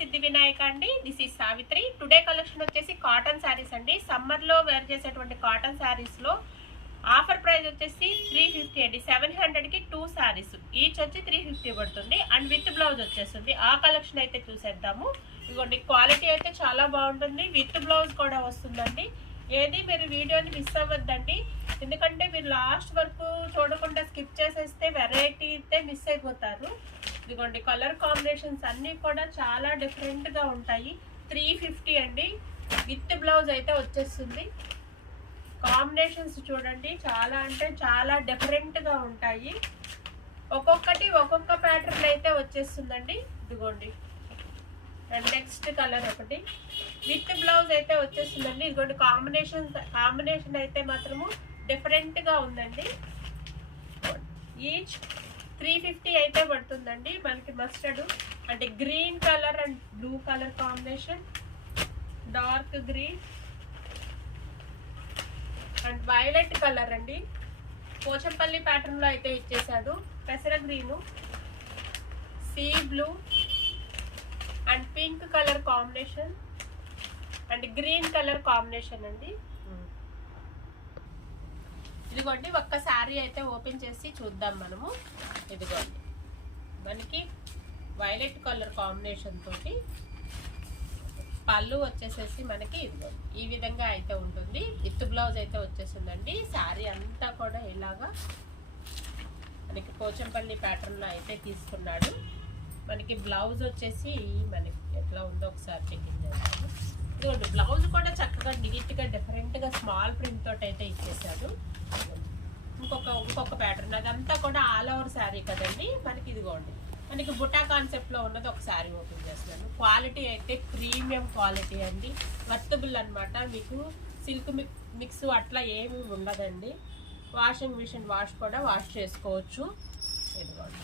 సిద్ధి వినాయక అండి. This is Savitri. Today collection వచ్చేసి cotton saris అండి. సమ్మర్లో వేర్ చేసేటువంటి కాటన్ శారీస్లో ఆఫర్ ప్రైస్ వచ్చేసి 350 అండి. 700కి 2 శారీస్ ఈచ్ వచ్చి 350 పడుతుంది అండ్ విత్ బ్లౌజ్ వచ్చేస్తుంది. ఆ కలెక్షన్ అయితే చూసేద్దాము. ఇదిగోండి, క్వాలిటీ అయితే చాలా బాగుంటుంది, విత్ బ్లౌజ్ కూడా వస్తుందండి. ఏది మీరు వీడియోని మిస్ అవ్వద్దండి, ఎందుకంటే మీరు లాస్ట్ వరకు చూడకుండా స్కిప్ చేసేస్తే వెరైటీ అయితే మిస్ అయిపోతారు. ఇదిగోండి, కలర్ కాంబినేషన్స్ అన్నీ కూడా చాలా డిఫరెంట్గా ఉంటాయి. 350 అండి, విత్ బ్లౌజ్ అయితే వచ్చేస్తుంది. కాంబినేషన్స్ చూడండి, చాలా అంటే చాలా డిఫరెంట్గా ఉంటాయి. ఒక్కొక్కటి ఒక్కొక్క ప్యాటర్న్ అయితే వచ్చేస్తుందండి. ఇదిగోండి, అండ్ నెక్స్ట్ కలర్ ఒకటి విత్ బ్లౌజ్ అయితే వచ్చేస్తుందండి. ఇదిగోండి, కాంబినేషన్ అయితే మాత్రము డిఫరెంట్గా ఉందండి. ఈచ్ 350 అయితే పడుతుందండి. మనకి మస్టర్డ్ అంటే green colour and blue colour combination, dark green and violet colour అండి. పోచంపల్లి ప్యాటర్న్ లో అయితే ఇచ్చేసాడు. పెసర green, sea blue and pink colour combination and green colour combination అండి. ఇదిగోండి, ఒక్క శారీ అయితే ఓపెన్ చేసి చూద్దాం మనము. ఇదిగోండి, మనకి వైలెట్ కలర్ కాంబినేషన్ తోటి పళ్ళు వచ్చేసేసి మనకి ఇదిగోండి ఈ విధంగా అయితే ఉంటుంది. విత్ బ్లౌజ్ అయితే వచ్చేసిందండి. శారీ అంతా కూడా ఇలాగా మనకి పోచంపల్లి ప్యాటర్న్లో అయితే తీసుకున్నాడు. మనకి బ్లౌజ్ వచ్చేసి మనకి ఎట్లా ఉందో ఒకసారి చెకింగ్ చేస్తాము. ఇదిగోండి, బ్లౌజ్ కూడా చక్కగా నీట్గా డిఫరెంట్గా స్మాల్ ప్రింట్ తోటి అయితే ఇచ్చేసాడు. ఇంకొక ప్యాటర్న్, అదంతా కూడా ఆల్ ఓవర్ శారీ కదండి. మనకి ఇదిగోండి, మనకి బుటా కాన్సెప్ట్లో ఉన్నది ఒక శారీ ఓపెన్ చేస్తున్నాను. క్వాలిటీ అయితే ప్రీమియం క్వాలిటీ అండి, వర్తబుల్ అనమాట. మీకు సిల్క్ మిక్స్ అట్లా ఏమీ ఉండదండి. వాషింగ్ మిషన్ వాష్ చేసుకోవచ్చు. ఇదిగోండి,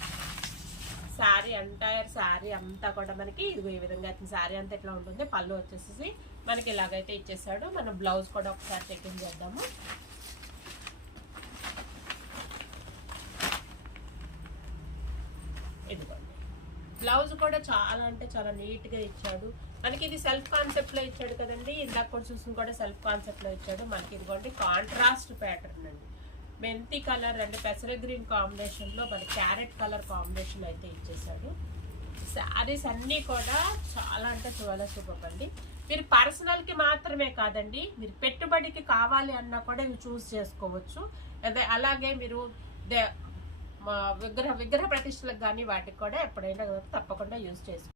శారీ ఎంటైర్ శారీ అంతా కూడా మనకి ఇదిగో ఈ విధంగా శారీ అంతా ఎట్లా ఉంటుంది. పళ్ళు వచ్చేసి మనకి ఇలాగైతే ఇచ్చేసాడు. మనం బ్లౌజ్ కూడా ఒకసారి చెకింగ్ చేద్దాము. ఇదిగోండి, బ్లౌజ్ కూడా చాలా అంటే చాలా నీట్గా ఇచ్చాడు. మనకి ఇది సెల్ఫ్ కాన్సెప్ట్లో ఇచ్చాడు కదండి. ఇందాక కూడా చూసిన కూడా సెల్ఫ్ కాన్సెప్ట్లో ఇచ్చాడు. మనకి ఇదిగోండి కాంట్రాస్ట్ ప్యాటర్న్ అండి. మెంతి కలర్ అంటే పెసర గ్రీన్ కాంబినేషన్లో మనకి క్యారెట్ కలర్ కాంబినేషన్ అయితే ఇచ్చేసాడు. శారీస్ అన్నీ కూడా చాలా అంటే చాలా సూపర్ అండి. మీరు పర్సనల్కి మాత్రమే కాదండి, మీరు పెట్టుబడికి కావాలి అన్నా కూడా ఇవి చూస్ చేసుకోవచ్చు. అదే అలాగే మీరు విగ్రహ ప్రతిష్టలకు కానీ వాటికి కూడా ఎప్పుడైనా తప్పకుండా యూజ్ చేసుకోవచ్చు.